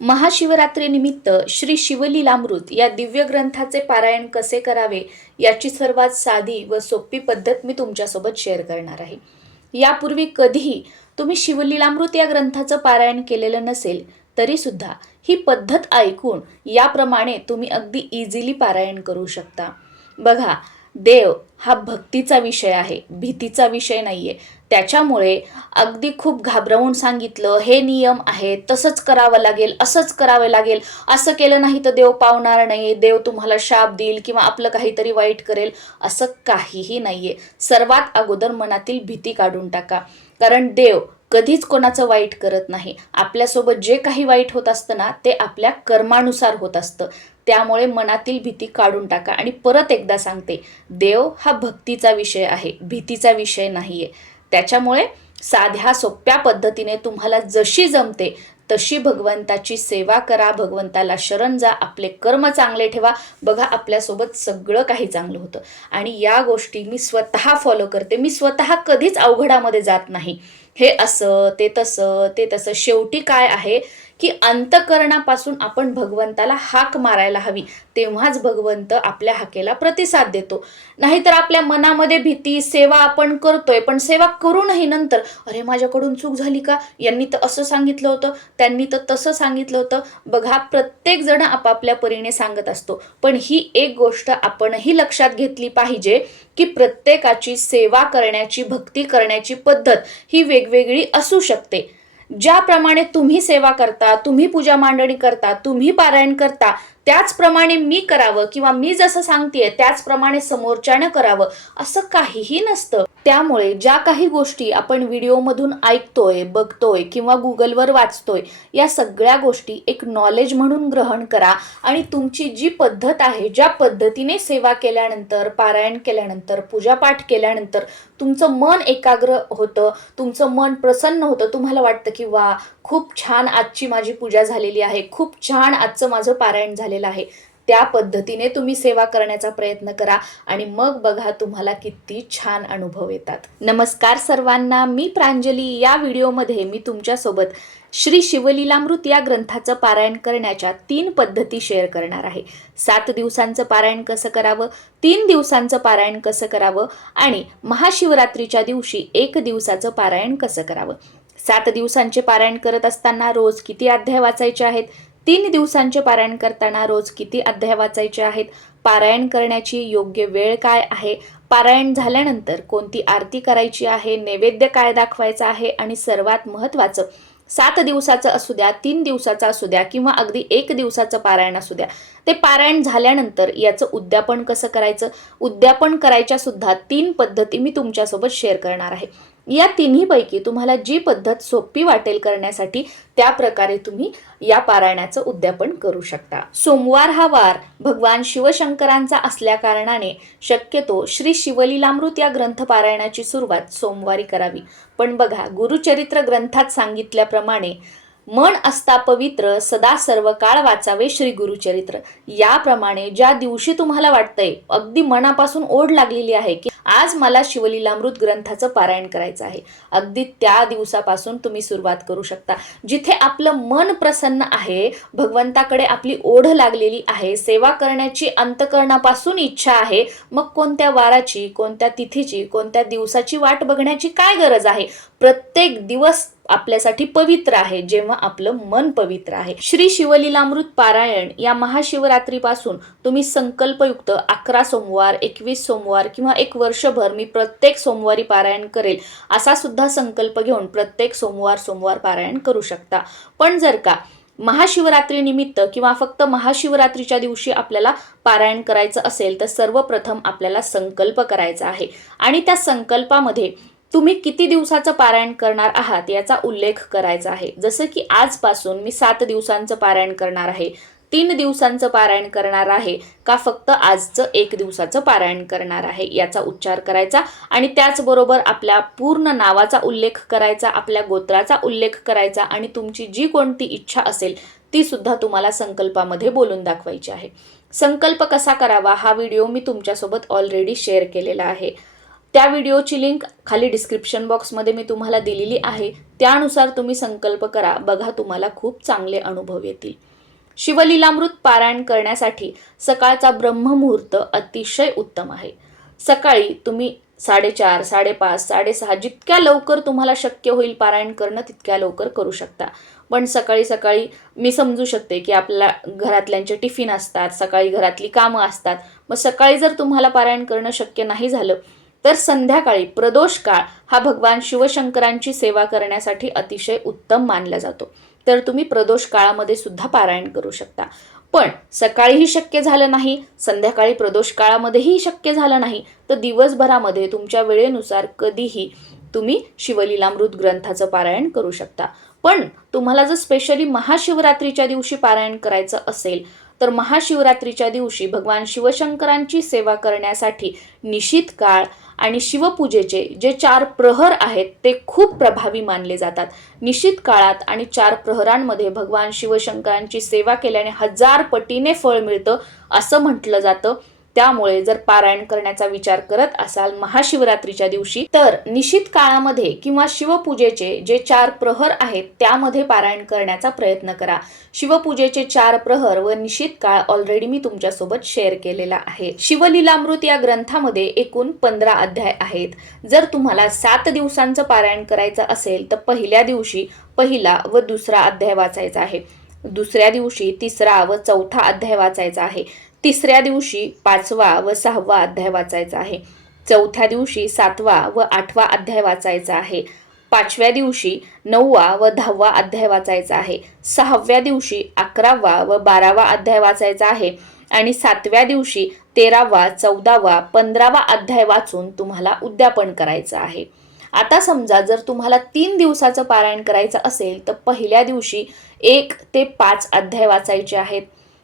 महाशिवरात्रीनिमित्त श्री शिवलीलामृत या दिव्य ग्रंथाचे पारायण कसे करावे याची सर्वात साधी व सोपी पद्धत मी तुमच्यासोबत शेअर करणार आहे। यापूर्वी कधीही तुम्ही शिवलीलामृत या ग्रंथाचं पारायण केलेलं नसेल तरी सुद्धा ही पद्धत ऐकून याप्रमाणे तुम्ही अगदी इझिली पारायण करू शकता। बघा, देव हा भक्तीचा विषय आहे, भीतीचा विषय नाहीये। त्याच्यामुळे अगदी खूप घाबरवून सांगितलं, हे नियम आहे, तसंच करावं लागेल, असंच करावं लागेल, असं केलं नाही तर देव पावणार नाही, देव तुम्हाला शाप देईल किंवा आपलं काहीतरी वाईट करेल, असं काहीही नाहीये। सर्वात अगोदर मनातील भीती काढून टाका, कारण देव कधीच कोणाचं वाईट करत नाही। आपल्यासोबत जे काही वाईट होत असतं ना, ते आपल्या कर्मानुसार होत असतं। त्यामुळे मनातील भीती काढून टाका आणि परत एकदा सांगते, देव हा भक्तीचा विषय आहे, भीतीचा विषय नाहीये। त्याच्यामुळे साध्या सोप्या पद्धतीने तुम्हाला जशी जमते तशी भगवंताची सेवा करा, भगवंताला शरण जा, आपले कर्म चांगले ठेवा। बघा, आपल्यासोबत सगळं काही चांगलं होतं आणि या गोष्टी मी स्वतः फॉलो करते। मी स्वतः कधीच अवघडामध्ये जात नाही, हे असं ते तसं ते तसं। शेवटी काय आहे की अंतःकरणापासून आपण भगवंताला हाक मारायला हवी, तेव्हाच भगवंत आपल्या हाकेला प्रतिसाद देतो। नाहीतर आपल्या मनामध्ये भीती, सेवा आपण करतोय पण सेवा करूनही नंतर अरे माझ्याकडून चूक झाली का, यांनी तर असं सांगितलं होतं, त्यांनी तर तसं सांगितलं होतं। बघा, प्रत्येक जण आपापल्या परीने सांगत असतो, पण ही एक गोष्ट आपणही लक्षात घेतली पाहिजे की प्रत्येकाची सेवा करण्याची, भक्ती करण्याची पद्धत ही वेगवेगळी असू शकते। ज्याप्रमाणे तुम्ही सेवा करता, तुम्ही पूजा मांडणी करता, तुम्ही पारायण करता, त्याचप्रमाणे मी करावं किंवा मी जसं सांगतेय त्याचप्रमाणे समोरच्यानं करावं असं काहीही नसतं। त्यामुळे ज्या काही गोष्टी आपण व्हिडिओमधून ऐकतोय, बघतोय किंवा गुगलवर वाचतोय, या सगळ्या गोष्टी एक नॉलेज म्हणून ग्रहण करा आणि तुमची जी पद्धत आहे, ज्या पद्धतीने सेवा केल्यानंतर, पारायण केल्यानंतर, पूजापाठ केल्यानंतर तुमचं मन एकाग्र होतं, तुमचं मन प्रसन्न होतं, तुम्हाला वाटतं की वा, खूप छान आजची माझी पूजा झालेली आहे, खूप छान आजचं माझं पारायण झालेलं आहे, त्या पद्धतीने तुम्ही सेवा करण्याचा प्रयत्न करा आणि मग बघा तुम्हाला किती छान अनुभव येतात। नमस्कार सर्वांना, मी प्रांजली। या व्हिडिओमध्ये मी तुमच्यासोबत श्री शिवलीलामृत या ग्रंथाचं पारायण करण्याच्या 3 पद्धती शेअर करणार आहे। 7 दिवसांचं पारायण कसं करावं, 3 दिवसांचं पारायण कसं करावं आणि महाशिवरात्रीच्या दिवशी 1 दिवसाचं पारायण कसं करावं। 7 दिवसांचे पारायण करत असताना रोज किती अध्याय वाचायचे आहेत, 3 दिवसांचे पारायण करताना रोज किती अध्याय वाचायचे आहेत, पारायण करण्याची योग्य वेळ काय आहे, पारायण झाल्यानंतर कोणती आरती करायची आहे, नैवेद्य काय दाखवायचा आहे आणि सर्वात महत्त्वाचं, 7 दिवसाचं असू द्या, 3 दिवसाचं असू द्या किंवा अगदी 1 दिवसाचं पारायण असू द्या, ते पारायण झाल्यानंतर याचं उद्यापन कसं करायचं, उद्यापन करायच्या सुद्धा 3 पद्धती मी तुमच्यासोबत शेअर करणार आहे। या तिन्हीपैकी तुम्हाला जी पद्धत सोपी वाटेल करण्यासाठी, त्या प्रकारे तुम्ही या पारायणाचं उद्यापन करू शकता। सोमवार हा वार भगवान शिवशंकरांचा असल्या कारणाने शक्यतो श्री शिवलीलामृत या ग्रंथ पारायणाची सुरुवात सोमवारी करावी। पण बघा, गुरुचरित्र ग्रंथात सांगितल्याप्रमाणे मन असता पवित्र, सदा सर्व काळ वाचावे श्री गुरुचरित्र। याप्रमाणे ज्या दिवशी तुम्हाला वाटतंय, अगदी मनापासून ओढ लागलेली आहे की आज मला शिवलीलामृत ग्रंथाचं पारायण करायचं आहे, अगदी त्या दिवसापासून तुम्ही सुरुवात करू शकता। जिथे आपलं मन प्रसन्न आहे, भगवंताकडे आपली ओढ लागलेली आहे, सेवा करण्याची अंतःकरणापासून इच्छा आहे, मग कोणत्या वाराची, कोणत्या तिथीची, कोणत्या दिवसाची वाट बघण्याची काय गरज आहे। प्रत्येक दिवस आपल्यासाठी पवित्र आहे जेव्हा आपलं मन पवित्र आहे। श्री शिवलीलामृत पारायण या महाशिवरात्रीपासून तुम्ही संकल्पयुक्त 11 सोमवार, 21 सोमवार किंवा 1 वर्षभर मी प्रत्येक सोमवारी पारायण करेल असा सुद्धा संकल्प घेऊन प्रत्येक सोमवार पारायण करू शकता। पण जर का महाशिवरात्रीनिमित्त किंवा फक्त महाशिवरात्रीच्या दिवशी आपल्याला पारायण करायचं असेल तर सर्वप्रथम आपल्याला संकल्प करायचा आहे आणि त्या संकल्पामध्ये तुम्ही किती दिवसाचं पारायण करणार आहात याचा उल्लेख करायचा आहे। जसं की आजपासून मी 7 दिवसांचं पारायण करणार आहे, 3 दिवसांचं पारायण करणार आहे का फक्त आजचं 1 दिवसाचं पारायण करणार आहे याचा उच्चार करायचा आणि त्याचबरोबर आपल्या पूर्ण नावाचा उल्लेख करायचा, आपल्या गोत्राचा उल्लेख करायचा आणि तुमची जी कोणती इच्छा असेल ती सुद्धा तुम्हाला संकल्पामध्ये बोलून दाखवायची आहे। संकल्प कसा करावा हा व्हिडिओ मी तुमच्यासोबत ऑलरेडी शेअर केलेला आहे। त्या व्हिडिओची लिंक खाली डिस्क्रिप्शन बॉक्समध्ये मी तुम्हाला दिलेली आहे. त्यानुसार तुम्ही संकल्प करा. बघा तुम्हाला खूप चांगले अनुभव येतील. शिवलीलामृत पारायण करण्यासाठी सकाळचा ब्रह्ममुहूर्त अतिशय उत्तम आहे. सकाळी तुम्ही 4:30, 5:30, 6:30 जितक्या लवकर तुम्हाला शक्य होईल पारायण करणं तितक्या लवकर करू शकता. पण सकाळी मी समजू शकते की आपल्या घरातल्यांचे टिफिन असतात, सकाळी घरातली कामं असतात. मग सकाळी जर तुम्हाला पारायण करणं शक्य नाही झालं तर संध्याकाळी प्रदोष काळ हा भगवान शिवशंकरांची सेवा करण्यासाठी अतिशय उत्तम मानला जातो. तर तुम्ही प्रदोष काळामध्ये सुद्धा पारायण करू शकता. पण सकाळीही शक्य झालं नाही, संध्याकाळी प्रदोष काळामध्येही शक्य झालं नाही, तर दिवसभरामध्ये तुमच्या वेळेनुसार कधीही तुम्ही शिवलीलामृत ग्रंथाचं पारायण करू शकता. पण तुम्हाला जर स्पेशली महाशिवरात्रीच्या दिवशी पारायण करायचं असेल तर महाशिवरात्रीच्या दिवशी भगवान शिवशंकरांची सेवा करण्यासाठी निशित काळ आणि शिवपूजेचे जे 4 प्रहर आहेत ते खूप प्रभावी मानले जातात. निशित काळात आणि 4 प्रहरांमध्ये भगवान शिवशंकरांची सेवा केल्याने 1000 पटीने फळ मिळतं असं म्हटलं जातं. त्यामुळे जर पारायण करण्याचा विचार करत असाल महाशिवरात्रीच्या दिवशी तर निशित काळामध्ये किंवा शिवपूजेचे जे 4 प्रहर आहेत त्यामध्ये पारायण करण्याचा प्रयत्न करा. शिवपूजेचे 4 प्रहर व निशित काळ ऑलरेडी मी तुमच्यासोबत शेअर केलेला आहे. शिवलीलामृत या ग्रंथामध्ये एकूण 15 अध्याय आहेत. जर तुम्हाला 7 दिवसांचं पारायण करायचं असेल तर पहिल्या दिवशी पहिला व दुसरा अध्याय वाचायचा आहे. दुसऱ्या दिवशी तिसरा व चौथा अध्याय वाचायचा आहे. तिसऱ्या दिवशी 5वा व 6वा अध्याय वाचायचा आहे. चौथ्या दिवशी 7वा व 8वा अध्याय वाचायचा आहे. 5व्या दिवशी 9वा व 10वा अध्याय वाचायचा आहे. 6व्या दिवशी 11वा व 12वा अध्याय वाचायचा आहे. आणि 7व्या दिवशी 13वा, 14वा, 15वा अध्याय वाचून तुम्हाला उद्यापन करायचं आहे. आता समजा जर तुम्हाला 3 दिवसाचं पारायण करायचं असेल तर पहिल्या दिवशी 1 ते 5 अध्याय वाचायचे आहेत.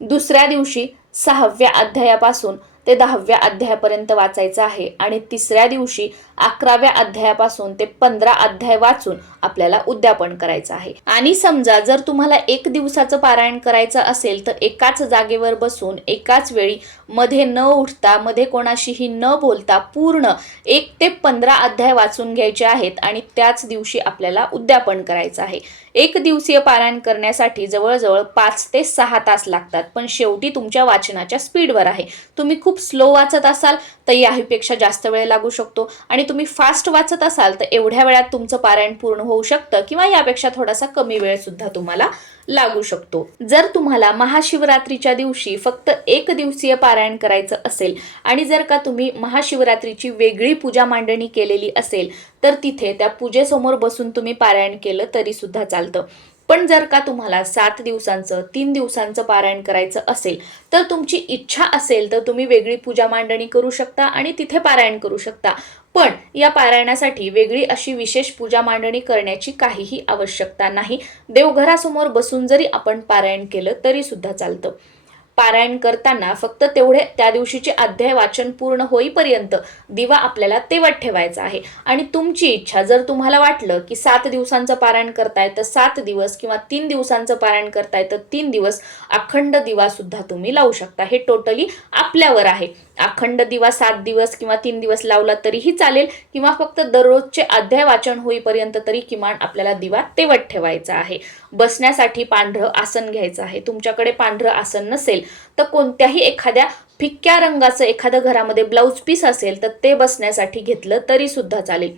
दुसऱ्या दिवशी 6व्या अध्यायापासून ते 10व्या अध्यायापर्यंत वाचायचं आहे. आणि तिसऱ्या दिवशी 11व्या अध्यायापासून ते 15 अध्याय वाचून आपल्याला उद्यापन करायचं आहे. आणि समजा जर तुम्हाला 1 दिवसाचं पारायण करायचं असेल तर एकाच जागेवर बसून एकाच वेळी मध्ये न उठता मध्ये कोणाशीही न बोलता पूर्ण 1 ते 15 अध्याय वाचून घ्यायचे आहेत आणि त्याच दिवशी आपल्याला उद्यापन करायचं आहे. 1 दिवसीय पारायण करण्यासाठी जवळजवळ 5 ते 6 तास लागतात. पण शेवटी तुमच्या वाचनाच्या स्पीडवर आहे. तुम्ही खूप स्लो वाचत असाल तर याहीपेक्षा जास्त वेळ लागू शकतो आणि तुम्ही फास्ट वाचत असाल तर एवढ्या वेळात तुमचं पारायण पूर्ण होऊ शकतं किंवा यापेक्षा थोडासा कमी वेळ सुद्धा तुम्हाला लागू शकतो. जर तुम्हाला महाशिवरात्रीच्या दिवशी फक्त 1 दिवसीय पारायण करायचं असेल आणि जर का तुम्ही महाशिवरात्रीची वेगळी पूजा मांडणी केलेली असेल तर तिथे त्या पूजेसमोर बसून तुम्ही पारायण केलं तरी सुद्धा चालतं. पण जर का तुम्हाला 7 दिवसांचं 3 दिवसांचं पारायण करायचं असेल तर तुमची इच्छा असेल तर तुम्ही वेगळी पूजा मांडणी करू शकता आणि तिथे पारायण करू शकता. पण या पारायणासाठी वेगळी अशी विशेष पूजा मांडणी करण्याची काहीही आवश्यकता नाही. देवघरासमोर बसून जरी आपण पारायण केलं तरी सुद्धा चालतं. पारायण करताना फक्त तेवढे त्या दिवशीचे अध्याय वाचन पूर्ण होईपर्यंत दिवा आपल्याला तेवत ठेवायचा आहे. आणि तुमची इच्छा जर तुम्हाला वाटलं की 7 दिवसांचं पारायण करताय तर 7 दिवस किंवा 3 दिवसांचं पारायण करताय तर 3 दिवस अखंड दिवा सुद्धा तुम्ही लावू शकता. हे टोटली आपल्यावर आहे. अखंड दिवा 7 दिवस किंवा 3 दिवस लावला तरीही चालेल किंवा फक्त दररोजचे अध्याय वाचन होईपर्यंत तरी किमान आपल्याला दिवा तेवत ठेवायचा आहे. बसण्यासाठी पांढरं आसन घ्यायचं आहे. तुमच्याकडे पांढरं आसन नसेल तर कोणत्याही एखाद्या फिक्क्या रंगाचं एखादं घरामध्ये ब्लाऊज पीस असेल तर ते बसण्यासाठी घेतलं तरी सुद्धा चालेल.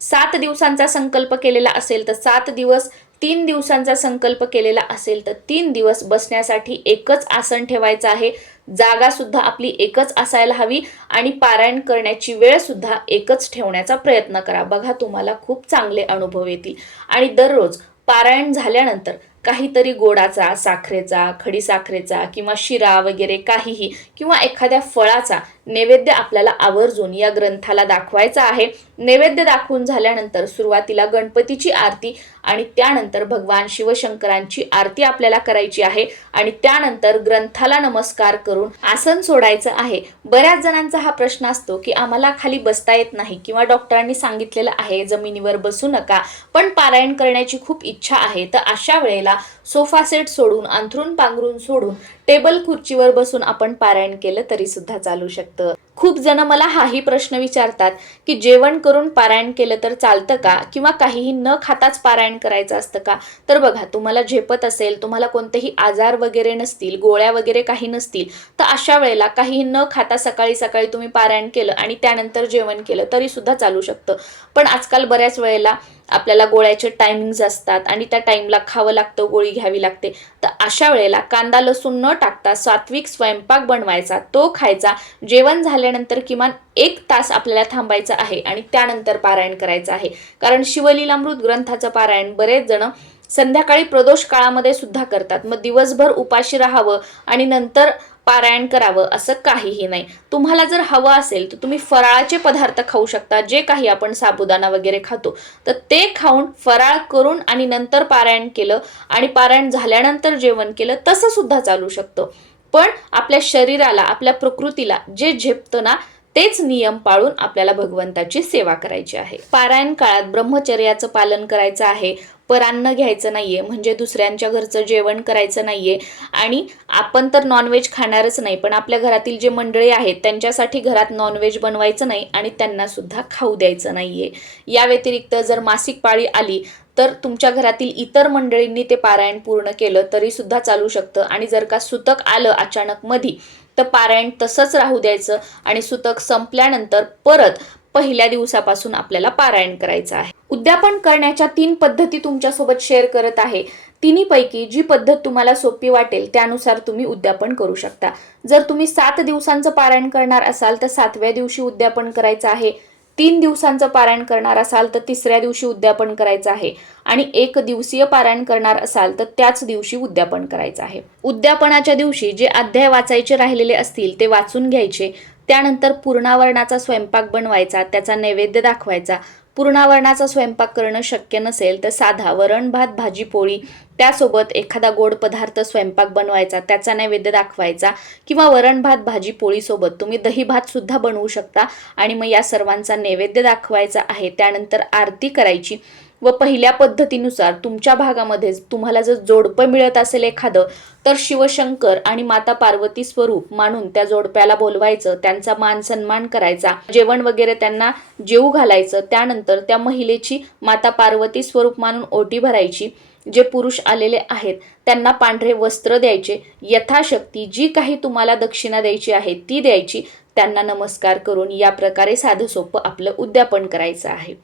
7 दिवसांचा संकल्प केलेला असेल तर 7 दिवस, 3 दिवसांचा संकल्प केलेला असेल तर 3 दिवस बसण्यासाठी एकच आसन ठेवायचं आहे. जागा सुद्धा आपली एकच असायला हवी आणि पारायण करण्याची वेळ सुद्धा एकच ठेवण्याचा प्रयत्न करा. बघा तुम्हाला खूप चांगले अनुभव येतील. आणि दररोज पारायण झाल्यानंतर काहीतरी गोडाचा, साखरेचा, खडीसाखरेचा किंवा शिरा वगैरे काहीही किंवा एखाद्या फळाचा नैवेद्य आपल्याला आवर्जून या ग्रंथाला दाखवायचा आहे. नैवेद्य दाखवून झाल्यानंतर सुरुवातीला गणपतीची आरती आणि त्यानंतर भगवान शिवशंकरांची आरती आपल्याला करायची आहे आणि त्यानंतर ग्रंथाला नमस्कार करून आसन सोडायचं आहे. बऱ्याच जणांचा हा प्रश्न असतो की आम्हाला खाली बसता येत नाही किंवा डॉक्टरांनी सांगितलेलं आहे जमिनीवर बसू नका, पण पारायण करण्याची खूप इच्छा आहे. तर अशा वेळेला सोफा सेट सोडून, अंथरूण पांघरून सोडून टेबल खुर्चीवर बसून आपण पारायण केलं तरी सुद्धा चालू शकतं. खूप जण मला हाही प्रश्न विचारतात की जेवण करून पारायण केलं तर चालतं का, किंवा काहीही न खाताच पारायण करायचं असतं का? तर बघा, तुम्हाला झेपत असेल, तुम्हाला कोणतेही आजार वगैरे नसतील, गोळ्या वगैरे काही नसतील, तर अशा वेळेला काहीही न खाता सकाळी सकाळी तुम्ही पारायण केलं आणि त्यानंतर जेवण केलं तरी सुद्धा चालू शकतं. पण आजकाल बऱ्याच वेळेला आपल्याला गोळ्याचे टायमिंग्ज असतात आणि त्या टाईमला खावं लागतं, गोळी घ्यावी लागते. तर अशा वेळेला कांदा लसूण न टाकता सात्विक स्वयंपाक बनवायचा, तो खायचा. जेवण झाल्यानंतर किमान 1 तास आपल्याला थांबायचं आहे आणि त्यानंतर पारायण करायचं आहे. कारण शिवलीलामृत ग्रंथाचं पारायण बरेच जण संध्याकाळी प्रदोष काळामध्ये सुद्धा करतात. मग दिवसभर उपाशी राहावं आणि नंतर पारायण करावं असं काहीही नाही. तुम्हाला जर हवं असेल तर तुम्ही फराळाचे पदार्थ खाऊ शकता, जे काही आपण साबुदाणा वगैरे खातो, तर ते खाऊन फराळ करून आणि नंतर पारायण केलं आणि पारायण झाल्यानंतर जेवण केलं तसं सुद्धा चालू शकतं. पण आपल्या शरीराला, आपल्या प्रकृतीला जे झेपतं ना, तेच नियम पाळून आपल्याला भगवंताची सेवा करायची आहे. पारायण काळात ब्रह्मचर्याचं पालन करायचं आहे, परान्न घ्यायचं नाहीये, म्हणजे दुसऱ्यांच्या घरचं जेवण करायचं नाहीये. आणि आपण तर नॉनव्हेज खाणारच नाही, पण आपल्या घरातील जे मंडळी आहेत त्यांच्यासाठी घरात नॉनव्हेज बनवायचं नाही आणि त्यांना सुद्धा खाऊ द्यायचं नाहीये. या व्यतिरिक्त जर मासिक पाळी आली तर तुमच्या घरातील इतर मंडळींनी ते पारायण पूर्ण केलं तरी सुद्धा चालू शकतं. आणि जर का सुतक आलं अचानक मधी, तर पारायण तसंच राहू द्यायचं आणि सुतक संपल्यानंतर परत पहिल्या दिवसापासून आपल्याला पारायण करायचं आहे. उद्यापन करण्याच्या 3 पद्धती तुमच्यासोबत शेअर करत आहे. तिन्हीपैकी जी पद्धत तुम्हाला सोपी वाटेल त्यानुसार तुम्ही उद्यापन करू शकता. जर तुम्ही 7 दिवसांचं पारायण करणार असाल तर 7व्या दिवशी उद्यापन करायचं आहे. 3 दिवसांचं पारायण करणार असाल तर 3ऱ्या दिवशी उद्यापन करायचं आहे. आणि 1 दिवसीय पारायण करणार असाल तर त्याच दिवशी उद्यापन करायचं आहे. उद्यापनाच्या दिवशी जे अध्याय वाचायचे राहिलेले असतील ते वाचून घ्यायचे. त्यानंतर पूर्णावरणाचा स्वयंपाक बनवायचा, त्याचा नैवेद्य दाखवायचा. पूर्णावरणाचा स्वयंपाक करणं शक्य नसेल तर साधा वरण भात भाजी पोळी, त्यासोबत एखादा गोड पदार्थ स्वयंपाक बनवायचा, त्याचा नैवेद्य दाखवायचा. किंवा वरण भात भाजी पोळीसोबत तुम्ही दही भात सुद्धा बनवू शकता आणि मग या सर्वांचा नैवेद्य दाखवायचा आहे. त्यानंतर आरती करायची. व पहिल्या पद्धतीनुसार तुमच्या भागामध्ये तुम्हाला जर जोडपं मिळत असेल एखादं, तर शिवशंकर आणि माता पार्वती स्वरूप मानून त्या जोडप्याला बोलवायचं, त्यांचा मान सन्मान करायचा, जेवण वगैरे त्यांना जेवू घालायचं. त्यानंतर त्या महिलेची माता पार्वती स्वरूप मानून ओटी भरायची. जे पुरुष आलेले आहेत त्यांना पांढरे वस्त्र द्यायचे. यथाशक्ती जी काही तुम्हाला दक्षिणा द्यायची आहे ती द्यायची. त्यांना नमस्कार करून या प्रकारे साधं सोपं आपलं उद्यापन करायचं आहे.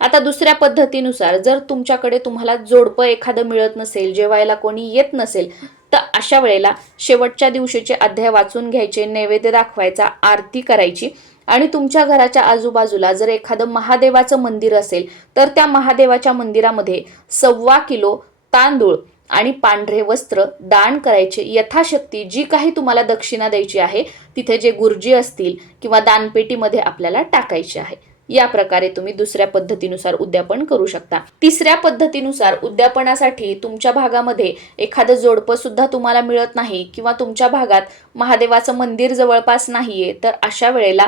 आता दुसऱ्या पद्धतीनुसार जर तुमच्याकडे तुम्हाला जोडपं एखादं मिळत नसेल, जेवायला कोणी येत नसेल, तर अशा वेळेला शेवटच्या दिवशीचे अध्याय वाचून घ्यायचे, नैवेद्य दाखवायचा, आरती करायची. आणि तुमच्या घराच्या आजूबाजूला जर एखादं महादेवाचं मंदिर असेल तर त्या महादेवाच्या मंदिरामध्ये 1.25 किलो तांदूळ आणि पांढरे वस्त्र दान करायचे. यथाशक्ती जी काही तुम्हाला दक्षिणा द्यायची आहे तिथे जे गुरुजी असतील किंवा दानपेटीमध्ये आपल्याला टाकायचे आहे. या प्रकारे तुम्ही दुसऱ्या पद्धतीनुसार उद्यापन करू शकता. तिसऱ्या पद्धतीनुसार उद्यापनासाठी तुमच्या भागामध्ये एखादं जोडपं सुद्धा तुम्हाला मिळत नाही किंवा तुमच्या भागात महादेवाचं मंदिर जवळपास नाहीये, तर अशा वेळेला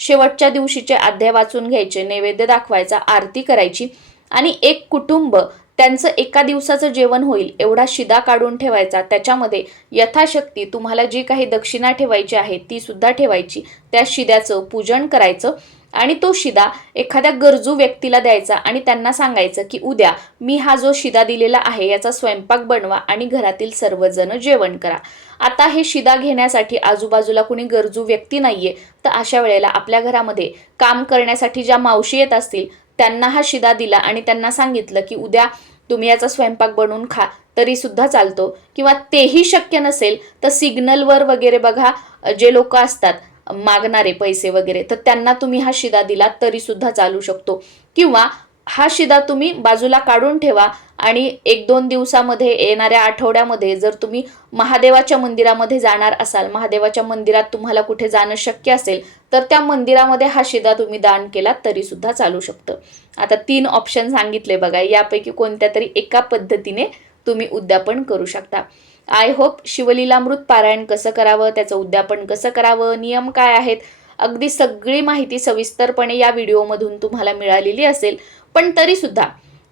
शेवटच्या दिवशीचे अध्याय वाचून घ्यायचे, नैवेद्य दाखवायचा, आरती करायची. आणि एक कुटुंब त्यांचं एका दिवसाचं जेवण होईल एवढा शिदा काढून ठेवायचा. त्याच्यामध्ये यथाशक्ती तुम्हाला जी काही दक्षिणा ठेवायची आहे ती सुद्धा ठेवायची. त्या शिद्याचं पूजन करायचं आणि तो शिदा एखाद्या गरजू व्यक्तीला द्यायचा आणि त्यांना सांगायचं की उद्या मी हा जो शिदा दिलेला आहे याचा स्वयंपाक बनवा आणि घरातील सर्वजण जेवण करा. आता हे शिदा घेण्यासाठी आजूबाजूला कुणी गरजू व्यक्ती नाहीये, तर अशा वेळेला आपल्या घरामध्ये काम करण्यासाठी ज्या मावशी येत असतील त्यांना हा शिदा दिला आणि त्यांना सांगितलं की उद्या तुम्ही याचा स्वयंपाक बनवून खा तरी सुद्धा चालतो. किंवा तेही शक्य नसेल तर सिग्नलवर वगैरे बघा जे लोक असतात मागणारे पैसे वगैरे, तर त्यांना तुम्ही हा शिदा दिला तरी सुद्धा चालू शकतो. किंवा हा शिदा तुम्ही बाजूला काढून ठेवा आणि 1-2 दिवसामध्ये, येणाऱ्या आठवड्यामध्ये जर तुम्ही महादेवाच्या मंदिरामध्ये जाणार असाल, महादेवाच्या मंदिरात तुम्हाला कुठे जाणं शक्य असेल, तर त्या मंदिरामध्ये हा शिदा तुम्ही दान केला तरी सुद्धा चालू शकतं. आता 3 ऑप्शन सांगितले बघा, यापैकी कोणत्या तरी एका पद्धतीने तुम्ही उद्यापन करू शकता. आय होप शिवलीलामृत पारायण कसं करावं, त्याचं उद्यापन कसं करावं, नियम काय आहेत, अगदी सगळी माहिती सविस्तरपणे या व्हिडिओमधून तुम्हाला मिळालेली असेल. पण तरी सुद्धा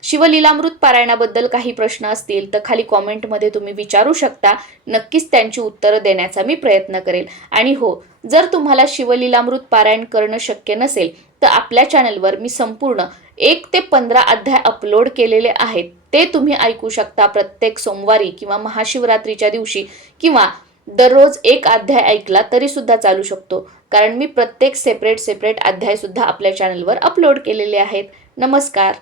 शिवलीलामृत पारायणाबद्दल काही प्रश्न असतील तर खाली कॉमेंटमध्ये तुम्ही विचारू शकता. नक्कीच त्यांची उत्तरं देण्याचा मी प्रयत्न करेल. आणि हो, जर तुम्हाला शिवलीलामृत पारायण करणं शक्य नसेल तर आपल्या चॅनलवर मी संपूर्ण 1 ते 15 अध्याय अपलोड केलेले आहेत. ते तुम्ही ऐकू शकता प्रत्येक सोमवारी किंवा महाशिवरात्रीच्या दिवशी, किंवा दररोज एक अध्याय ऐकला तरी सुद्धा चालू शकतो, कारण मी प्रत्येक सेपरेट अध्याय सुद्धा आपल्या चॅनलवर अपलोड केलेले आहेत. नमस्कार.